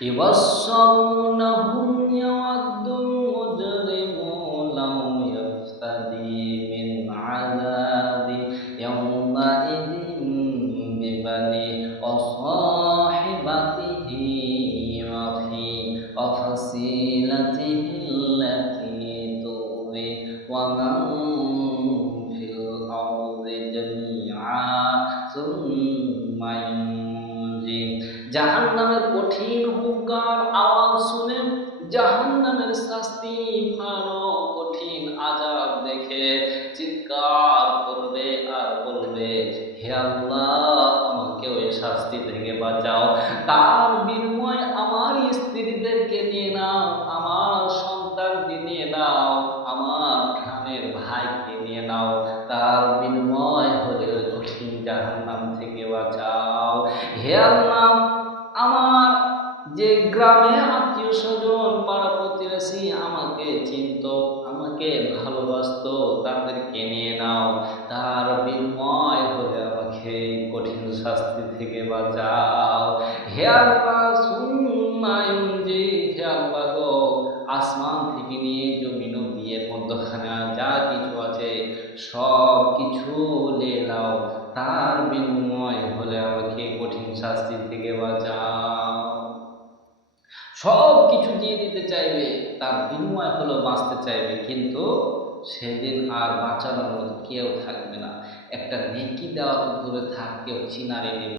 يبصرونهم يود المجرم لو يفتدي من عذاب يومئذ ببنيه وصاحبته وفي وفصيلته التي تؤوي ومن في الأرض جميعا ثم জাহান নামের কঠিন হুঙ্কার আওয়াজ শুনে জাহান নামের শাস্তি কঠিন আজাব দেখে চিৎকার করবে আর বলবে, হে আল্লাহ আমাকে ওই শাস্তি থেকে বাঁচাও। তার বিনিময় আমার স্ত্রীদেরকে নিয়ে নাও, আমার সন্তানকে নিয়ে নাও, আমার খানের ভাইকে নিয়ে নাও। তার বিনিময় হলে কঠিন জাহান নাম থেকে বাঁচাও। হে আল্লাহ আমার যে গ্রামে আত্মীয় স্বজন পাড়া প্রতিবেশী আমাকে চিনত, আমাকে ভালোবাসতো, তাদেরকে নিয়ে নাও। তার বিনিময় হলে আমাকে কঠিন শাস্তি থেকে বাঁচাও। হে আল্লাহ সুন্নায়ুঞ্জি হে আল্লাহ আসমান থেকে নিয়ে জমিন দিয়ে মধ্যখানে যা কিছু আছে সব কিছু নিয়ে নাও। তার বিনিময় হলে শাস্তি থেকে বাঁচাও। সব কিছু দিয়ে দিতে চাইবে, তার বিনিময় হলো বাঁচতে চাইবে, কিন্তু সেদিন আর বাঁচানোর মতো কেউ থাকবে না। একটা নেকি দেওয়া তো দূরে থাক, কেউ চিনারে নেবে।